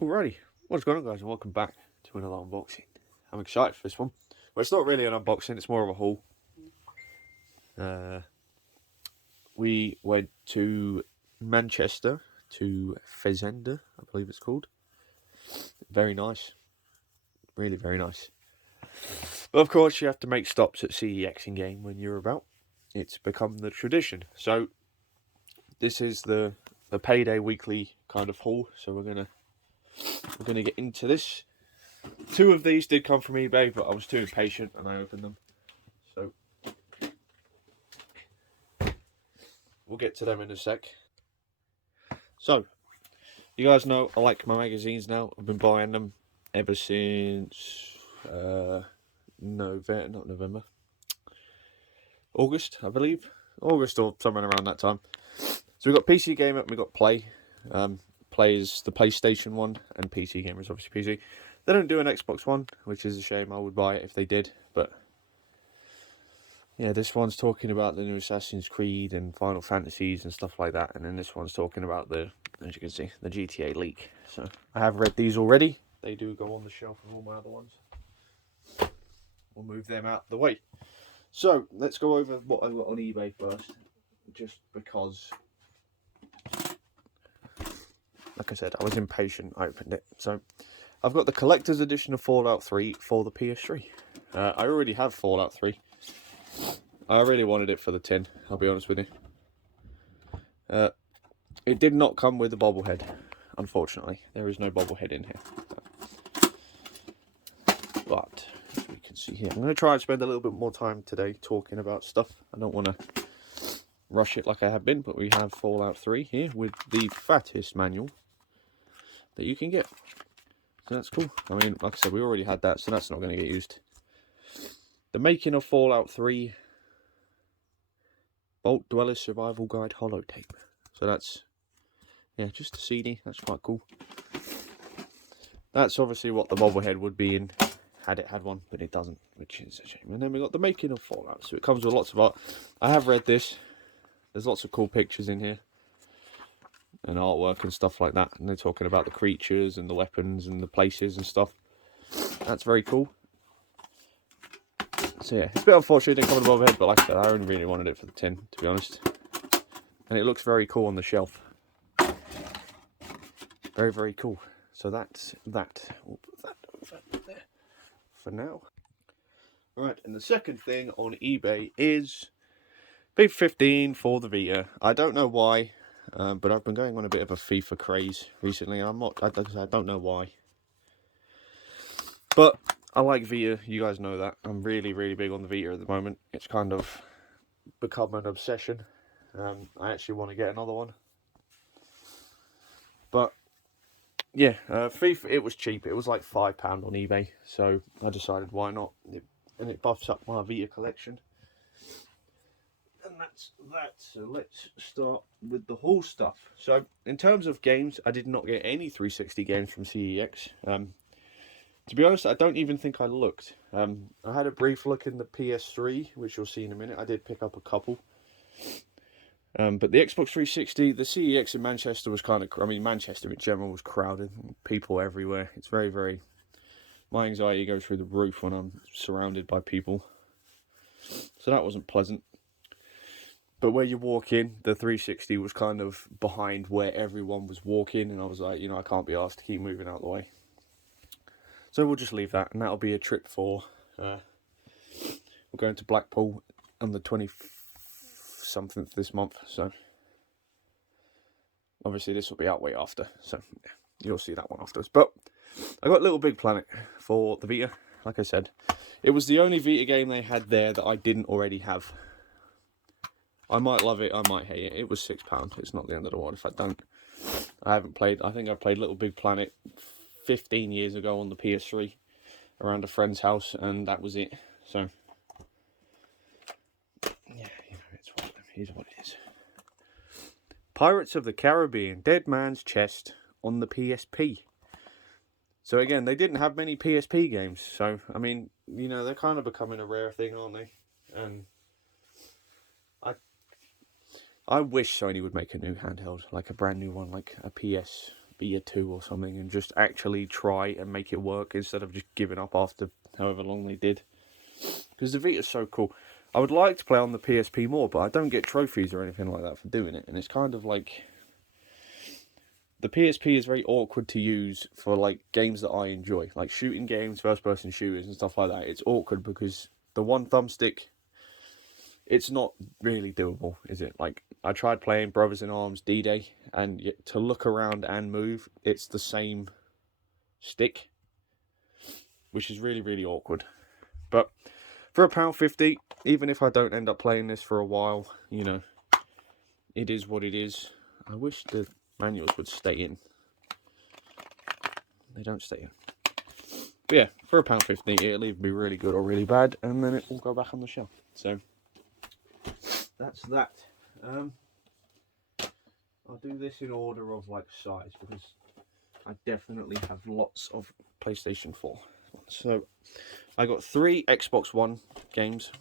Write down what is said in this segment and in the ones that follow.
Alrighty, what's going on, guys, and welcome back to another unboxing. I'm excited for this one. Well, it's not really an unboxing, it's more of a haul. We went to Manchester to Fazenda, I believe it's called. Very nice. Really very nice. But of course you have to make stops at CEX in game when you're about. It's become the tradition. So this is the payday weekly kind of haul. So we're gonna get into this. Two of these did come from eBay, but I was too impatient and I opened them. So we'll get to them in a sec. So, you guys know I like my magazines now. I've been buying them ever since August, I believe. August or somewhere around that time. So we've got PC Gamer and we've got Play. Play is the PlayStation one and PC Gamer is obviously PC. They don't do an Xbox one, which is a shame. I would buy it if they did, but yeah, this one's talking about the new Assassin's Creed and Final Fantasies and stuff like that, and then this one's talking about the, as you can see, the GTA leak. So I have read these already. They do go on the shelf with all my other ones. We'll move them out the way. So let's go over what I got on eBay first, just because, like I said, I was impatient. I opened it. So I've got the collector's edition of Fallout 3 for the PS3. I already have Fallout 3. I really wanted it for the tin, I'll be honest with you. It did not come with a bobblehead, unfortunately. There is no bobblehead in here. But, as we can see here, I'm going to try and spend a little bit more time today talking about stuff. I don't want to rush it like I have been, but we have Fallout 3 here with the fattest manual that you can get. So that's cool. I mean, like I said, we already had that, so that's not going to get used. The Making of Fallout 3 Vault Dweller Survival Guide holotape. So that's, yeah, just a CD. That's quite cool. That's obviously what the bobblehead would be in had it had one, but it doesn't, which is a shame. And then we got the Making of Fallout. So it comes with lots of art. I have read this. There's lots of cool pictures in here and artwork and stuff like that. And they're talking about the creatures and the weapons and the places and stuff. That's very cool. So yeah, it's a bit unfortunate it didn't come with a bobblehead, but like I said, I only really wanted it for the tin, to be honest. And it looks very cool on the shelf. Very, very cool. So that's that. We'll put that over there for now. Alright, and the second thing on eBay is FIFA 15 for the Vita. I don't know why, but I've been going on a bit of a FIFA craze recently, and I don't know why. But I like Vita, you guys know that. I'm really, really big on the Vita at the moment. It's kind of become an obsession. I actually want to get another one. But, yeah, FIFA, it was cheap. It was like £5 on eBay. So I decided why not. And it buffs up my Vita collection. And that's that. So let's start with the haul stuff. So in terms of games, I did not get any 360 games from CEX. To be honest, I don't even think I looked. I had a brief look in the PS3, which you'll see in a minute. I did pick up a couple. But the Xbox 360, the CEX in Manchester was kind of... I mean, Manchester in general was crowded. People everywhere. It's very, very... My anxiety goes through the roof when I'm surrounded by people. So that wasn't pleasant. But where you walk in, the 360 was kind of behind where everyone was walking. And I was like, I can't be asked to keep moving out of the way. So we'll just leave that, and that'll be a trip for, we're going to Blackpool on the 20-something this month, so obviously this will be out way after, so yeah, you'll see that one afterwards. But I got Little Big Planet for the Vita, like I said. It was the only Vita game they had there that I didn't already have. I might love it, I might hate it. It was £6, it's not the end of the world if I don't. I think I played Little Big Planet 15 years ago on the PS3 around a friend's house, and that was it. So yeah, here's what it is. Pirates of the Caribbean, Dead Man's Chest on the PSP. So again, they didn't have many PSP games, so I mean, they're kind of becoming a rare thing, aren't they? And I wish Sony would make a new handheld, like a brand new one, like a PS be a 2 or something, and just actually try and make it work instead of just giving up after however long they did. Because the Vita's so cool. I would like to play on the PSP more, but I don't get trophies or anything like that for doing it. And it's kind of like... the PSP is very awkward to use for like games that I enjoy. Like shooting games, first-person shooters and stuff like that. It's awkward because the one thumbstick... it's not really doable, is it? Like, I tried playing Brothers in Arms D-Day, and to look around and move, it's the same stick, which is really, really awkward. But for £1.50, even if I don't end up playing this for a while, you know, it is what it is. I wish the manuals would stay in. They don't stay in. But yeah, for £1.50, it'll either be really good or really bad, and then it will go back on the shelf. So... that's that. I'll do this in order of like size because I definitely have lots of PlayStation 4. So I got 3 Xbox One games.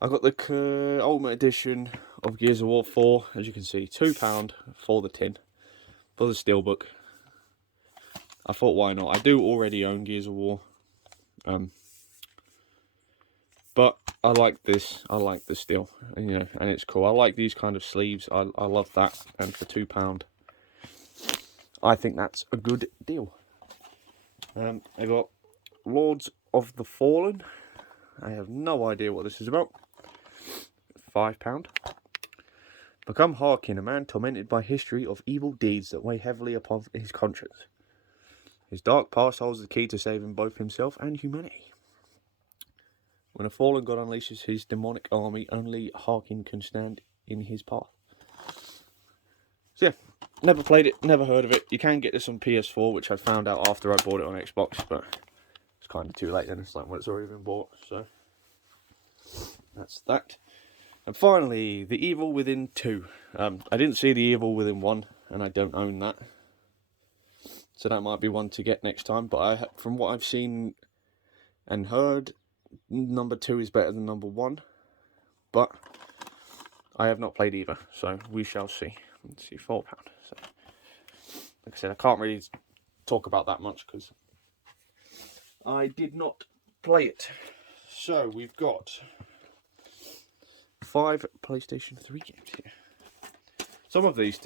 I got the Ultimate Edition of Gears of War 4, as you can see, £2 for the tin, for the steelbook. I thought, why not? I do already own Gears of War. But I like this. I like the steel, you know, and it's cool. I like these kind of sleeves. I love that. And for £2, I think that's a good deal. I got Lords of the Fallen. I have no idea what this is about. £5. Become Harkin, a man tormented by history of evil deeds that weigh heavily upon his conscience. His dark past holds the key to saving both himself and humanity. When a fallen god unleashes his demonic army, only Harkin can stand in his path. So yeah, never played it, never heard of it. You can get this on PS4, which I found out after I bought it on Xbox, but it's kind of too late then. It's like when it's already been bought, so that's that. And finally, The Evil Within 2. I didn't see The Evil Within 1, and I don't own that. So that might be one to get next time, but from what I've seen and heard, number 2 is better than number 1, but I have not played either, so we shall see. Let's see, £4. So, like I said, I can't really talk about that much because I did not play it. So we've got 5 PlayStation 3 games here. Some of these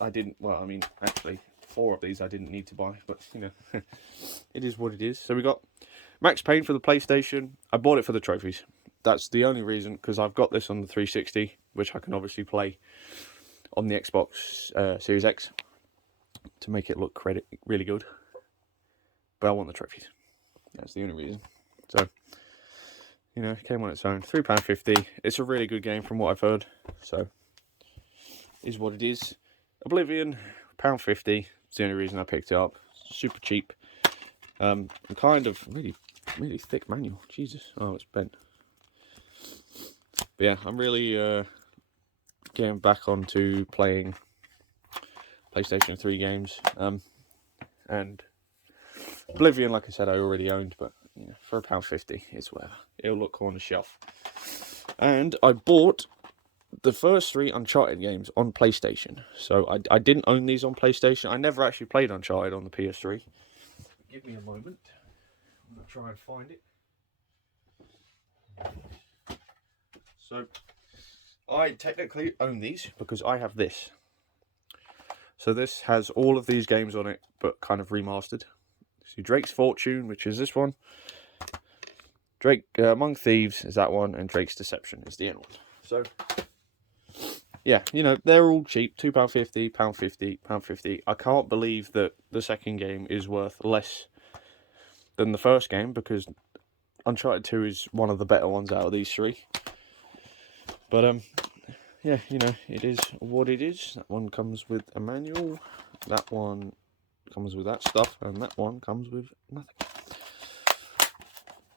I didn't. Well, I mean, actually, 4 of these I didn't need to buy, but you know, it is what it is. So we got Max Payne for the PlayStation. I bought it for the trophies. That's the only reason, because I've got this on the 360, which I can obviously play on the Xbox Series X to make it look really good. But I want the trophies. That's the only reason. So, you know, it came on its own. £3.50. It's a really good game from what I've heard. So, is what it is. Oblivion, £1.50. It's the only reason I picked it up. Super cheap. Kind of really thick manual. Jesus. Oh, it's bent. But yeah, I'm really getting back onto playing PlayStation 3 games. And Oblivion, like I said, I already owned, but you know, for £1.50, it's whatever. It'll look cool on the shelf. And I bought the first 3 Uncharted games on PlayStation. So I didn't own these on PlayStation. I never actually played Uncharted on the PS3. Give me a moment. I'm going to try and find it. So, I technically own these because I have this. So this has all of these games on it, but kind of remastered. So Drake's Fortune, which is this one. Drake Among Thieves is that one, and Drake's Deception is the end one. So, yeah, you know, they're all cheap. £2.50, £1.50, £1.50. I can't believe that the second game is worth less than the first game, because Uncharted 2 is one of the better ones out of these 3. But, yeah, you know, it is what it is. That one comes with a manual. That one comes with that stuff. And that one comes with nothing.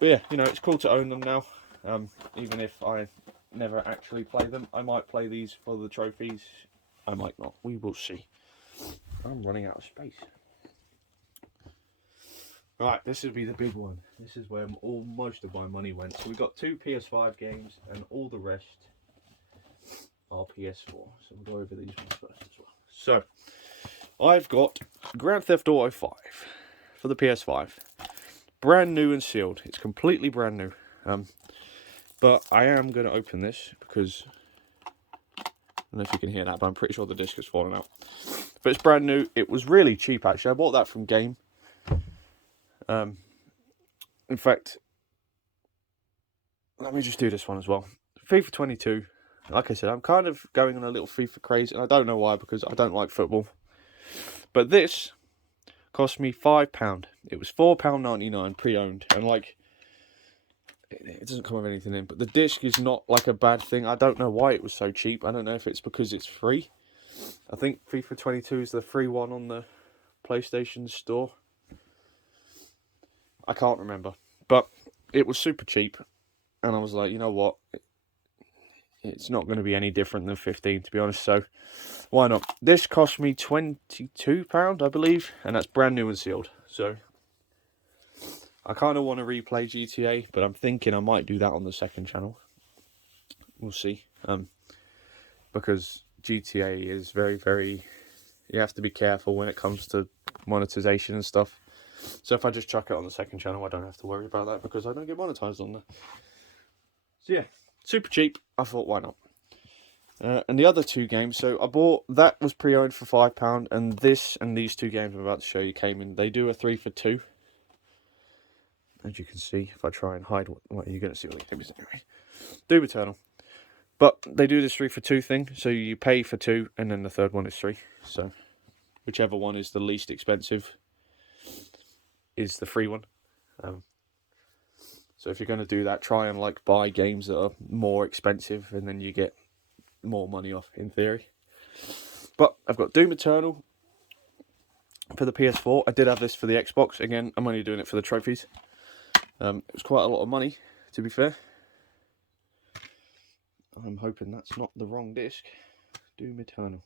But yeah, you know, it's cool to own them now. Even if I never actually play them. I might play these for the trophies. I might not. We will see. I'm running out of space. Right, this would be the big one. This is where most of my money went. So we've got 2 PS5 games and all the rest are PS4. So we'll go over these ones first as well. So, I've got Grand Theft Auto 5 for the PS5. Brand new and sealed. It's completely brand new. But I am going to open this because I don't know if you can hear that, but I'm pretty sure the disc has fallen out. But it's brand new. It was really cheap, actually. I bought that from Game. In fact, let me just do this one as well. FIFA 22. Like I said, I'm kind of going on a little FIFA craze, and I don't know why, because I don't like football. But this cost me £5. It was £4.99 pre-owned, and like, it doesn't come with anything in. But the disc is not like a bad thing. I don't know why it was so cheap. I don't know if it's because it's free. I think FIFA 22 is the free one on the PlayStation Store. I can't remember, but it was super cheap, and I was like, you know what? It's not going to be any different than 15, to be honest, so why not? This cost me £22, I believe, and that's brand new and sealed. So I kind of want to replay GTA, but I'm thinking I might do that on the second channel. We'll see. Because GTA is very, very... You have to be careful when it comes to monetization and stuff. So if I just chuck it on the second channel, I don't have to worry about that because I don't get monetized on there. So yeah, super cheap. I thought, why not? And the other two games, so I bought, that was pre-owned for £5, and this and these two games I'm about to show you came in. They do a 3 for 2. As you can see, if I try and hide what you're going to see what the game is anyway. Doom Eternal. But they do this 3 for 2 thing, so you pay for 2, and then the third one is 3. So whichever one is the least expensive is the free one. So if you're going to do that, try and like buy games that are more expensive, and then you get more money off in theory. But I've got Doom Eternal for the PS4. I did have this for the Xbox. Again, I'm only doing it for the trophies. It was quite a lot of money, to be fair. I'm hoping that's not the wrong disc. Doom Eternal.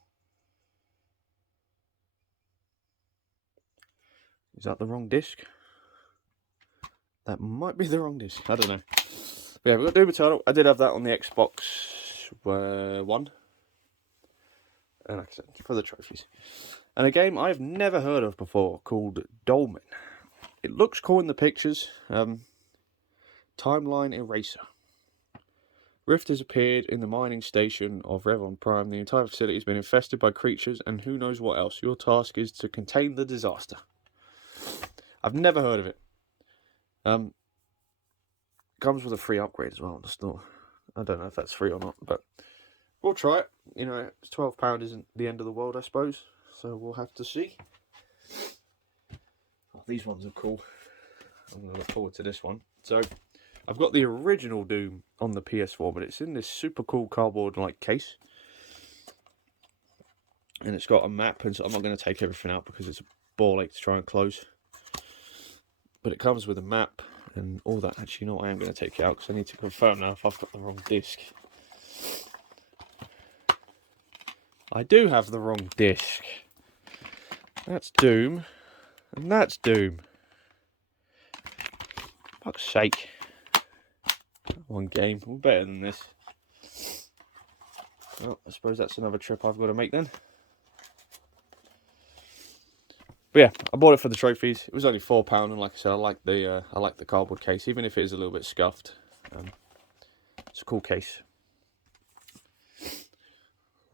Is that the wrong disc? That might be the wrong disc. I don't know. But yeah, we've got Doom Eternal. I did have that on the Xbox One. And like I said, for the trophies. And a game I've never heard of before called Dolmen. It looks cool in the pictures. Timeline Eraser. Rift has appeared in the mining station of Revon Prime. The entire facility has been infested by creatures and who knows what else. Your task is to contain the disaster. I've never heard of it. Comes with a free upgrade as well in the store. I don't know if that's free or not, but we'll try it. You know, £12 isn't the end of the world, I suppose. So we'll have to see. Oh, these ones are cool. I'm going to look forward to this one. So I've got the original Doom on the PS4, but it's in this super cool cardboard-like case. And it's got a map, and so I'm not going to take everything out because it's a ball ache to try and close. But it comes with a map and all that. Actually, you know what? I am going to take it out because I need to confirm now if I've got the wrong disc. I do have the wrong disc. That's Doom. And that's Doom. Fuck's sake. One game. We're better than this. Well, I suppose that's another trip I've got to make then. But yeah, I bought it for the trophies. It was only £4, and like I said, I like the cardboard case, even if it is a little bit scuffed. It's a cool case.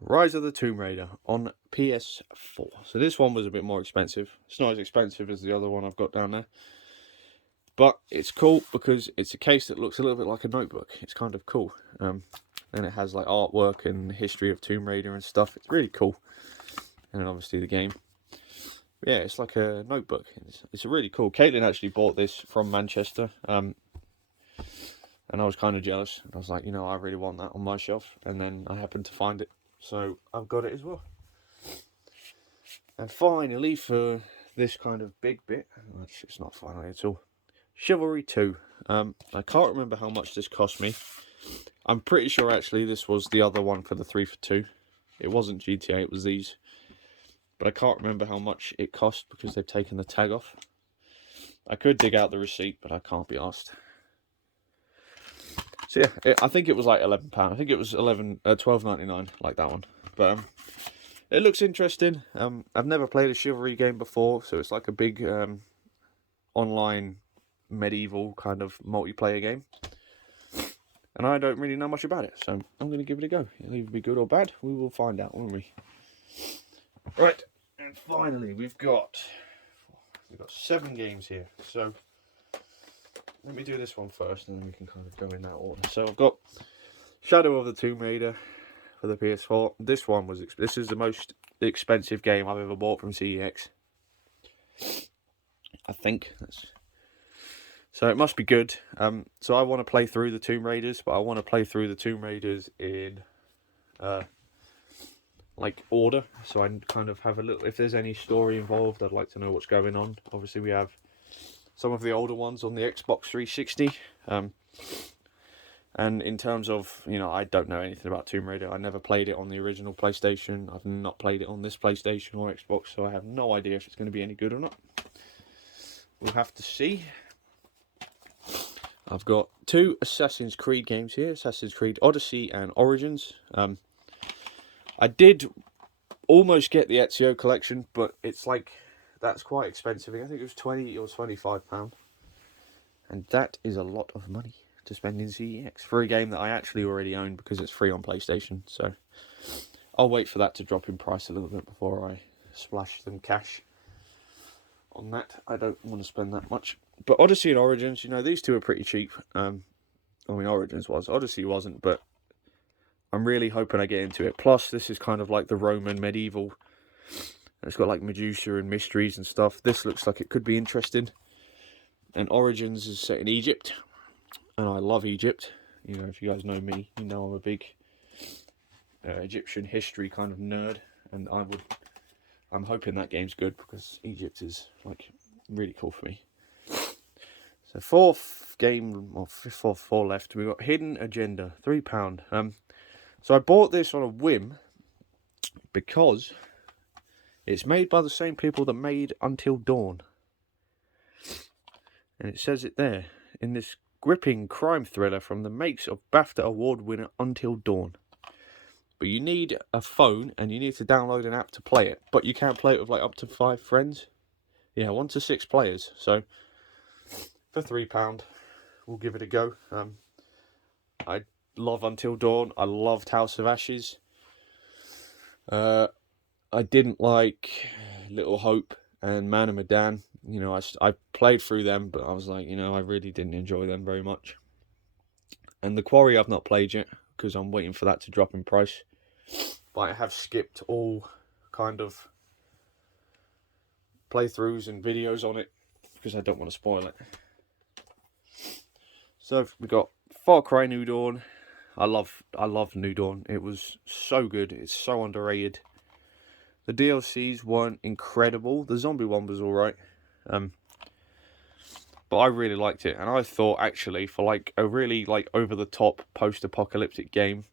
Rise of the Tomb Raider on PS4. So this one was a bit more expensive. It's not as expensive as the other one I've got down there. But it's cool because it's a case that looks a little bit like a notebook. It's kind of cool. And it has like artwork and history of Tomb Raider and stuff. It's really cool. And then obviously the game. Yeah, it's like a notebook. It's really cool. Caitlin actually bought this from Manchester. And I was kind of jealous. I was like, you know, I really want that on my shelf. And then I happened to find it. So I've got it as well. And finally, for this kind of big bit, it's not finally at all. Chivalry 2. I can't remember how much this cost me. I'm pretty sure actually this was the other one for the 3 for 2. It wasn't GTA, it was these. But I can't remember how much it cost because they've taken the tag off. I could dig out the receipt, but I can't be asked. So yeah, I think it was like £11. I think it was £12.99, like that one. But It looks interesting. I've never played a chivalry game before, so it's like a big online medieval kind of multiplayer game. And I don't really know much about it, so I'm going to give it a go. It'll either be good or bad. We will find out, won't we? Right, and finally we've got 7 games here. So let me do this one first, and then we can kind of go in that order. So I've got Shadow of the Tomb Raider for the PS4. This is the most expensive game I've ever bought from CEX. I think that's. So it must be good. So I want to play through the Tomb Raiders, but I want to play through the Tomb Raiders in like order. So I kind of have a little. If there's any story involved, I'd like to know what's going on. Obviously, we have some of the older ones on the Xbox 360. And in terms of, I don't know anything about Tomb Raider. I never played it on the original PlayStation. I've not played it on this PlayStation or Xbox, so I have no idea if it's going to be any good or not. We'll have to see. I've got 2 Assassin's Creed games here, Assassin's Creed Odyssey and Origins. I did almost get the Ezio collection, but it's like, that's quite expensive. I think it was £20 or £25. And that is a lot of money to spend in CEX for a game that I actually already own because it's free on PlayStation. So I'll wait for that to drop in price a little bit before I splash some cash on that. I don't want to spend that much. But Odyssey and Origins, these two are pretty cheap. Origins was. Odyssey wasn't, but I'm really hoping I get into it. Plus, this is kind of like the Roman medieval. It's got like Medusa and mysteries and stuff. This looks like it could be interesting. And Origins is set in Egypt. And I love Egypt. If you guys know me, I'm a big Egyptian history kind of nerd. And I'm hoping that game's good because Egypt is like really cool for me. So 4th game, or 4 left. We've got Hidden Agenda, £3. So I bought this on a whim because it's made by the same people that made Until Dawn. And it says it there, in this gripping crime thriller from the makes of BAFTA award winner Until Dawn. But you need a phone and you need to download an app to play it. But you can't play it with like up to 5 friends. Yeah, 1 to 6 players. So for £3, we'll give it a go. I love Until Dawn. I loved House of Ashes. I didn't like Little Hope and Man of Medan. I played through them, but I was like, I really didn't enjoy them very much. And The Quarry I've not played yet, because I'm waiting for that to drop in price. But I have skipped all kind of playthroughs and videos on it, because I don't want to spoil it. So we got Far Cry New Dawn. I love New Dawn. It was so good. It's so underrated. The DLCs weren't incredible. The zombie one was alright. But I really liked it. And I thought, actually, for like a really like over-the-top post-apocalyptic game,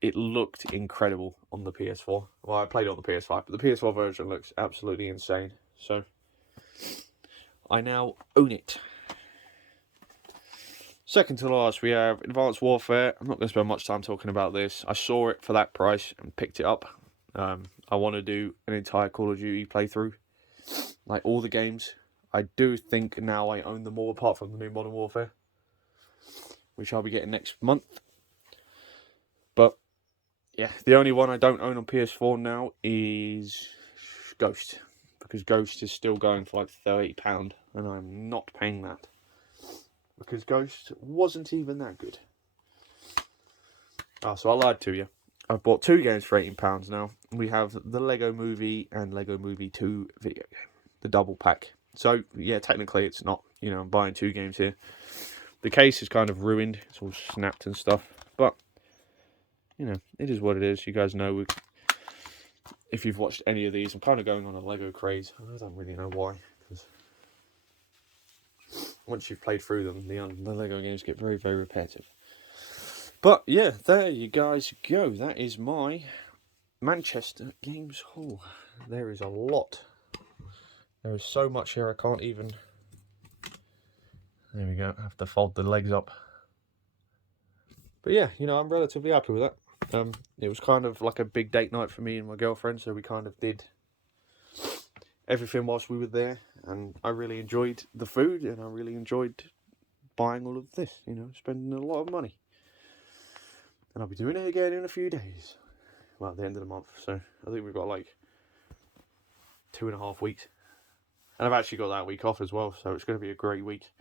it looked incredible on the PS4. Well, I played it on the PS5, but the PS4 version looks absolutely insane. So I now own it. Second to last, we have Advanced Warfare. I'm not going to spend much time talking about this. I saw it for that price and picked it up. I want to do an entire Call of Duty playthrough, like all the games. I do think now I own them all, apart from the new Modern Warfare, which I'll be getting next month. But yeah, the only one I don't own on PS4 now is Ghost, because Ghost is still going for like £30, and I'm not paying that. Because Ghost wasn't even that good. So I lied to you. I've bought 2 games for £18 now. We have the Lego Movie and Lego Movie 2 video game. The double pack. So, yeah, technically it's not. I'm buying 2 games here. The case is kind of ruined. It's all snapped and stuff. But, it is what it is. You guys know, if you've watched any of these, I'm kind of going on a Lego craze. I don't really know why. Because once you've played through them, the Lego games get very, very repetitive. But yeah, there you guys go. That is my Manchester Games haul. There is a lot. There is so much here I can't even... There we go. I have to fold the legs up. But yeah, I'm relatively happy with that. It was kind of like a big date night for me and my girlfriend, so we kind of did everything whilst we were there, and I really enjoyed the food, and I really enjoyed buying all of this, you know, spending a lot of money. And I'll be doing it again in a few days. Well, at the end of the month, so I think we've got like 2.5 weeks. And I've actually got that week off as well, so it's going to be a great week.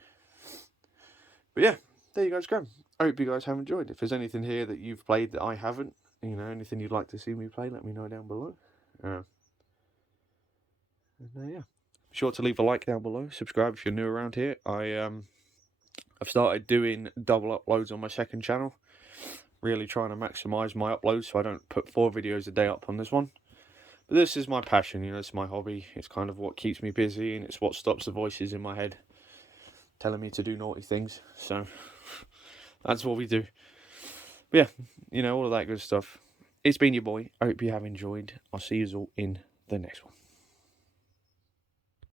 But yeah, there you guys go. I hope you guys have enjoyed. If there's anything here that you've played that I haven't, you know, anything you'd like to see me play, let me know down below. Yeah. Be sure to leave a like down below. Subscribe if you're new around here. I've started doing double uploads on my second channel. Really trying to maximise my uploads so I don't put 4 videos a day up on this one. But this is my passion, you know, it's my hobby. It's kind of what keeps me busy, and it's what stops the voices in my head telling me to do naughty things. So that's what we do. But yeah, you know, all of that good stuff. It's been your boy. I hope you have enjoyed. I'll see you all in the next one.